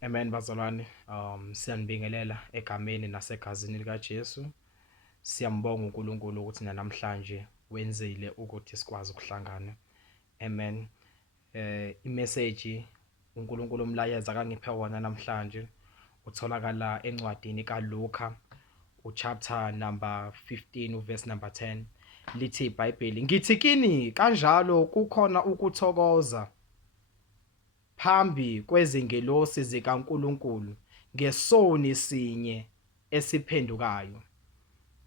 Amen bazalwane, siyanibingelela egameni nasegazini likaJesu. Siyambonga uNkulunkulu ukuthi namhlanje wenzile ukuthi sikwazi ukuhlangana. Amen. Imessage uNkulunkulu umlayeza akangiphe wona namhlanje utholakala encwadini kaLuka uchapter number 15 uverse number 10. Lithi iBhayibheli, ngithi kini kanjalo kukhona ukuthokoza phambi kwezingelosi zikaNkulunkulu ngesoni sinye esiphendukayo.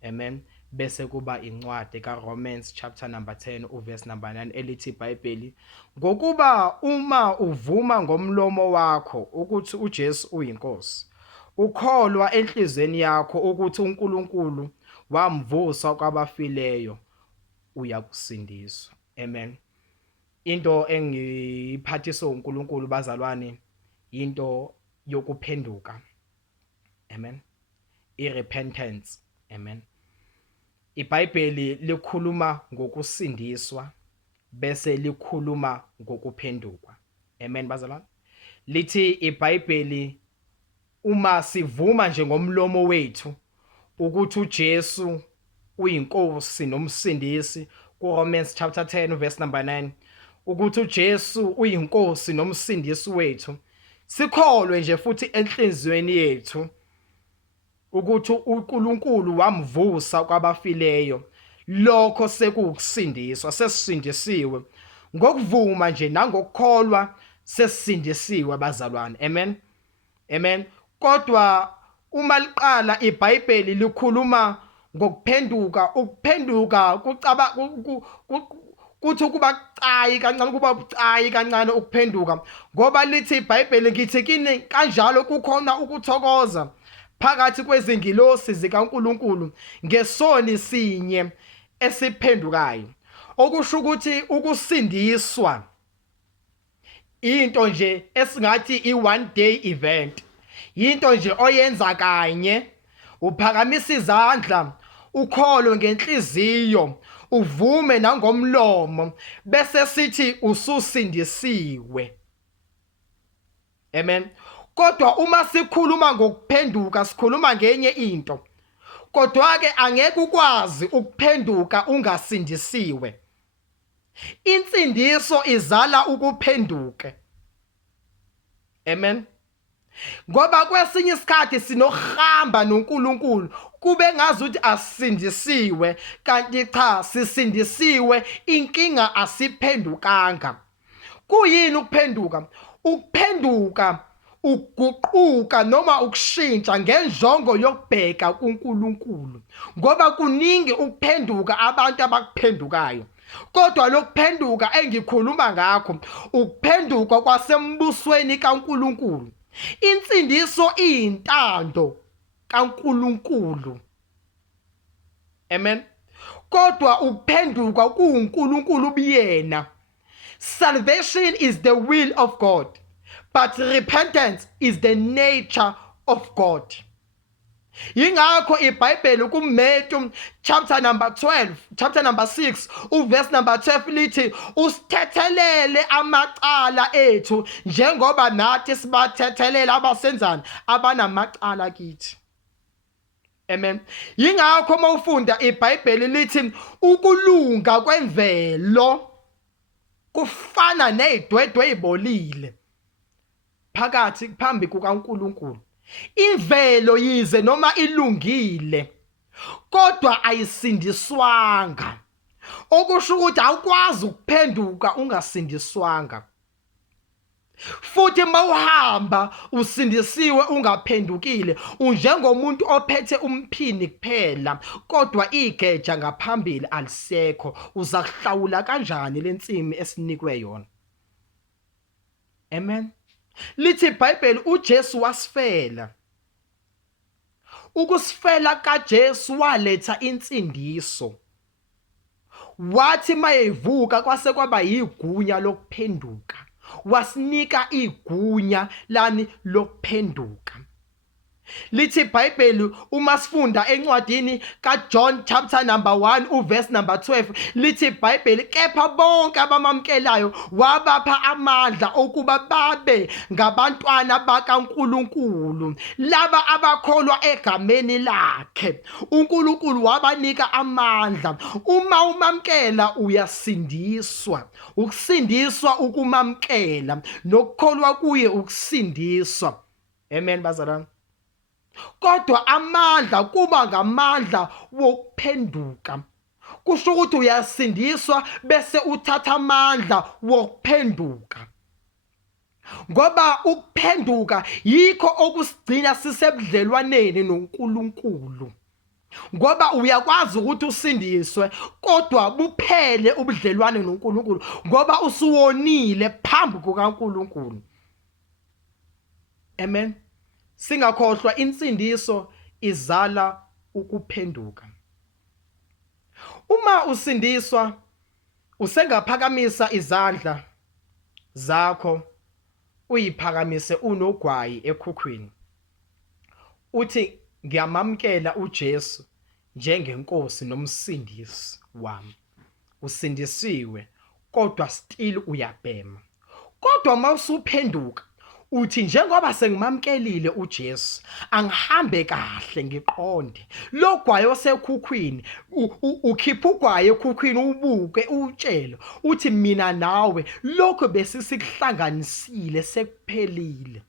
Amen. Bese kuba incwadi kaRomans chapter number 10 uverse number 9 elithi iBhayibheli, ngokuba uma uvuma ngomlomo wakho ukuthi uJesu uyinkosi, ukholwa enhlizweni yakho ukuthi uNkulunkulu wamvusa kwabafileyo, uyakusindiswa. Amen. Into engiphathiswa uNkulunkulu bazalwane into yokuphenduka. Amen. I-repentance. Amen. iBhayibheli likhuluma ngokusindiswa bese likhuluma ngokuphenduka. Amen bazalwane. Lithi iBhayibheli uma sivuma nje ngomlomo wethu ukuthi uJesu uyinkosi nomsindisi, kuRomans chapter 10 verse number 9, ukuthi uJesu uyinkosi nomsindisi wethu, sikholwe nje futhi enhlizweni yethu ukuthi uNkulunkulu wamvusa kwabafileyo, lokho sekuukusindiswa, sesisindisiwe ngokuvuma nje nangokukholwa, sesisindisiwe bazalwane. Amen. Amen. Kodwa uma liqala iBhayibheli likhuluma ngokuphenduka, ukuphenduka kuthi kuba bucayi kancane, kuba bucayi kancane ukuphenduka, ngoba lithi iBhayibheli, ngithi kini kanjalo kukhona ukuthokoza phakathi kwezingilosi zikaNkulunkulu ngesoni sinye esiphendukayo. Okusho ukuthi ukusindiswa into nje esingathi i-one day event, into nje oyenza kanye, uphakamisa izandla, ukholo ngenhliziyo, uvume nangomlomo, bese sithi ususindisiwe. Amen. Kodwa uma sikhuluma ngokuphenduka sikhuluma ngenye into. Kodwa ke angeke ukwazi ukuphenduka ungasindisiwe. Insindiso izala ukuphenduka. Amen. Ngoba kwesinye isikhathi sinokuhamba noNkulunkulu kube ngazuthi asindisiwe, kanti cha sisindisiwe, inkinga asiphendukanga. Kuyini ukuphenduka? Ukuphenduka ukuguquka noma ukushintsha ngenjongo yokubheka kuNkulunkulu, ngoba kuningi ukuphenduka abantu abakuphendukayo. Kodwa lokuphenduka engikhuluma ngakho ukuphenduka kwasembusweni kaNkulunkulu. Insindiso iyintando kaNkulunkulu. Amen. Kodwa ukuphenduka kuNkulunkulu ubiyena. Salvation is the will of God, but repentance is the nature of God. Yingakho iBhayibheli kuMathewu chapter number 12, chapter number 6, uverse number 12 lithi, usithethelele amacala ethu njengoba nathi sibathethelela abasenzana abanamacala kithi. Amen. Yingakho mawufunda iBhayibheli lithi ukulunga kwemvelo kufana nezidwedwe ezibolile phakathi phambi kukaNkulunkulu. Imvelo yize noma ilungile kodwa ayisindiswanga, okusho ukuthi awukwazi ukuphenduka ungasindiswanga. Futhi mawuhamba usindisiwe ungaphendukile, unjengomuntu ophethe umphini kuphela kodwa igeja ngaphambili alisekho, uzakuhlawula kanjani lensimi esinikwe yona? Amen. Lithi iBhayibheli uJesu wasifela. Ukusifela kaJesu waletha insindiso. Wathi mayevuka kwase kwaba yigunya lokuphenduka. Wasinika igunya lani lokuphenduka. Lithi iBhayibheli uma sifunda encwadini kaJohn chapter number 1 uverse number 12 lithi iBhayibheli kepha bonke abamamkelayo wabapha amandla okuba babe ngabantwana bakaNkuluNkulu laba abakholwa egameni lakhe. uNkulunkulu wabanika amandla. Uma umamkela uyasindiswa. Ukusindiswa ukumamkela nokukholwa kuye ukusindiswa. Amen bazalwane. Kodwa amandla kuba ngamandla wokuphenduka. Kusho ukuthi uyasindiswa bese uthatha amandla wokuphenduka. Ngoba ukuphenduka yikho okusigcina sisebudlelwaneni noNkulunkulu. Ngoba uyakwazi ukuthi usindiswe kodwa buphele ubudlelwane noNkulunkulu ngoba usuwonile phambi kukaNkulunkulu. Amen. Singakhohlwa insindiso izala ukuphenduka. Uma usindiswa usengaphakamisa izandla zakho uyiphakamise unogwayi ekhukhwini. Uthi ngiyamamkela uJesu njengenkosi nomsindisi wami. Usindisiwe kodwa still uyabhema. Kodwa mawusuphenduka uthi njengoba sengimamkelile uJesu angihambe kahle ngiqonde logwayi osekhukhwini ukhipha ugwayi ekhukhwini ubuke utshelo uthi mina nawe lokho besisikuhlanganisile sekuphelile.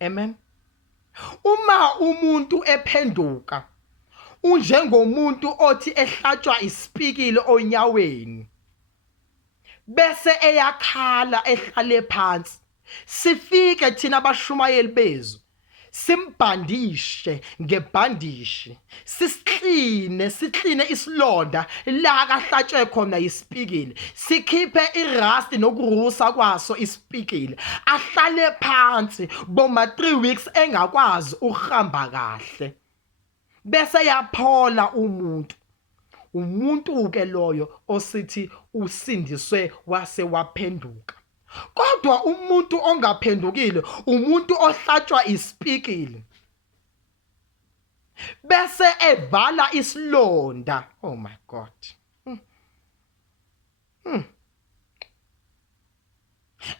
Amen. Uma umuntu ephenduka unjengomuntu othi ehlatshwa isipikile onyaweni bese eyakhala ehlale phansi. Sifike thina abashumayeli bezu simbhandishe ngebhandishi sihline isilonda la kahlatshwe khona isipikile sikhiphe irust nokurusa kwaso isipikile ahlale phansi boma 3 weeks engakwazi ukuhamba kahle bese yaphola umuntu ke loyo osithi usindiswe wase waphenduka. Kodwa umuntu ongaphendukile umuntu ohlatshwa isipikile bese evala isilonda. Oh my God.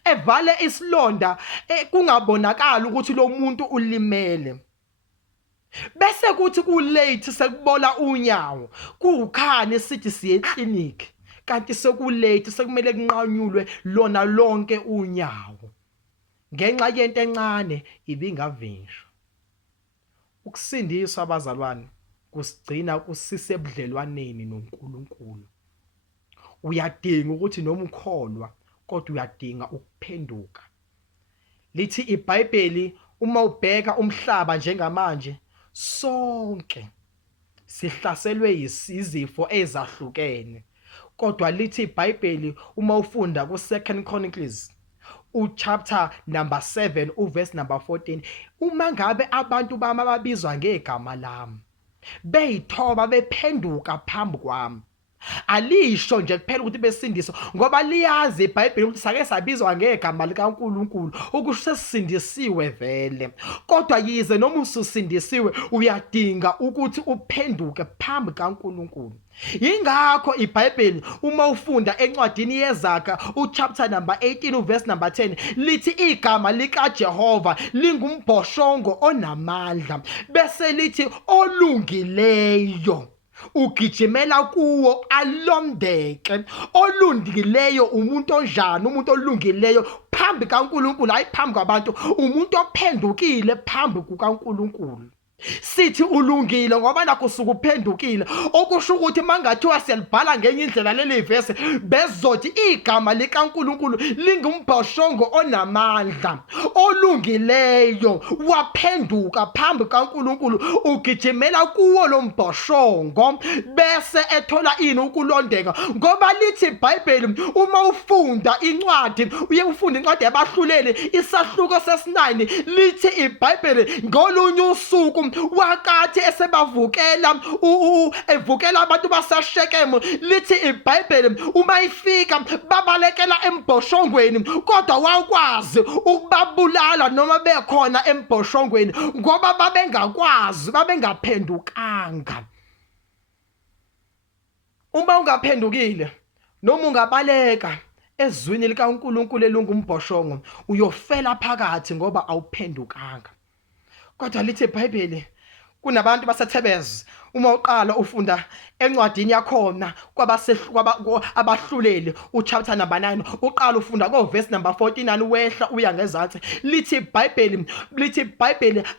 Evale isilonda kungabonakala ukuthi lo muntu ulimele. Bese kuthi ku late sekubola unyawo kukhane sithi siye eclinic kanti sekulate sekumele kunqanyulwe lona lonke unyawo ngenxa yento encane ibingavinjwa. Ukusindiswa abazalwane kusigcina kusisebudlelwaneni noNkulunkulu. Uyadinga ukuthi noma ukholwa kodwa uyadinga ukuphenduka. Lithi iBhayibheli uma ubheka umhlaba njengamanje sonke sihlaselwe izifo ezahlukene. Kodwa lithi iBhayibheli uma ufunda ku 2 Chronicles chapter number 7 uverse number 14 uma ngabe abantu bami ababizwa ngegama lami beyithoba bephenduka phambi kwami. Alisho nje kuphela ukuthi besindiswa ngoba liyazi iBhayibheli ukuthi sake sabizwa ngegama likaNkulunkulu ukusho sesindisiwe vele. Kodwa yize noma ususindisiwe uyadinga ukuthi uphenduke phambi kaNkulunkulu. Yingakho iBhayibheli uma ufunda encwadini yeZakha chapter number 18 uverse number 10 lithi igama likaJehova lingumbhoshongo onamandla bese lithi olungileyo ugijimela kuwo alondeke. Olungileyo umuntu onjani? Umuntu olungileyo phambi kaNkulunkulu hayi phambi kwabantu, umuntu ophendukile phambi kukaNkulunkulu. Sithi ulungile ngoba nakho sukuphendukile okusho ukuthi mangathiwa siyalibhala ngenye indlela leli verse bezothi igama likaNkulunkulu lingumbhoshongo onamandla olungileyo waphenduka phambi kaNkulunkulu ugijimela kuwo lo mbhoshongo bese ethola ini ukulondeka. Ngoba lithi iBhayibheli uma ufunda incwadi uye ufunda incwadi yabahluleli isahluko ses9 lithi iBhayibheli ngolunye usuku wakathi esebavukela evukela abantu baseShekemu, lithi iBhayibheli uma ifika babalekela embhoshongweni, kodwa wakwazi ukubabulala noma bekhona embhoshongweni ngoba babengaphendukanga. Uma ungaphendukile noma ungabaleka ezwini likaNkulunkulu elungumbhoshongo, uyofela phakathi ngoba awuphendukanga. Kodwa lithi iBhayibheli kunabantu baseThebezi, uma uqala ufunda encwadini yakhona abahluleli uchapter number 9, uqala ufunda verse number 49 wehla uya ngezansi, lithi iBhayibheli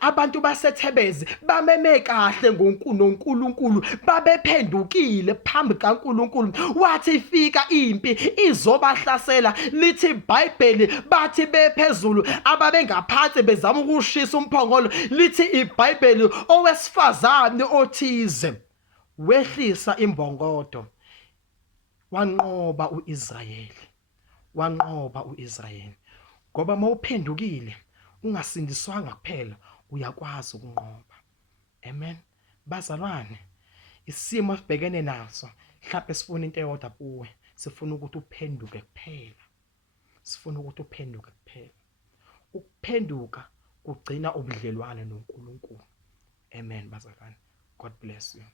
abantu baseThebezi bameme kahle ngoNkulunkulu, babephendukile phambi kaNkulunkulu. Wathi ifika impi izobahlasela, lithi iBhayibheli bathi bephezulu ababengaphansi bezama ukushisa umphongolo, lithi iBhayibheli owesifazane othize wehlisa imbongodo, wanqoba uIsrayeli. Ngoba mawuphendukile ungasindiswanga kuphela, uyakwazi ukunqoba. Amen. Bazalwane, isimo sibhekene naso mhlawumbe sifuna into eyodwa kuwe, sifuna ukuthi uphenduke kuphela. Ukuphenduka kugcina ubudlelwane noNkulunkulu. Amen bazalwane. God bless you.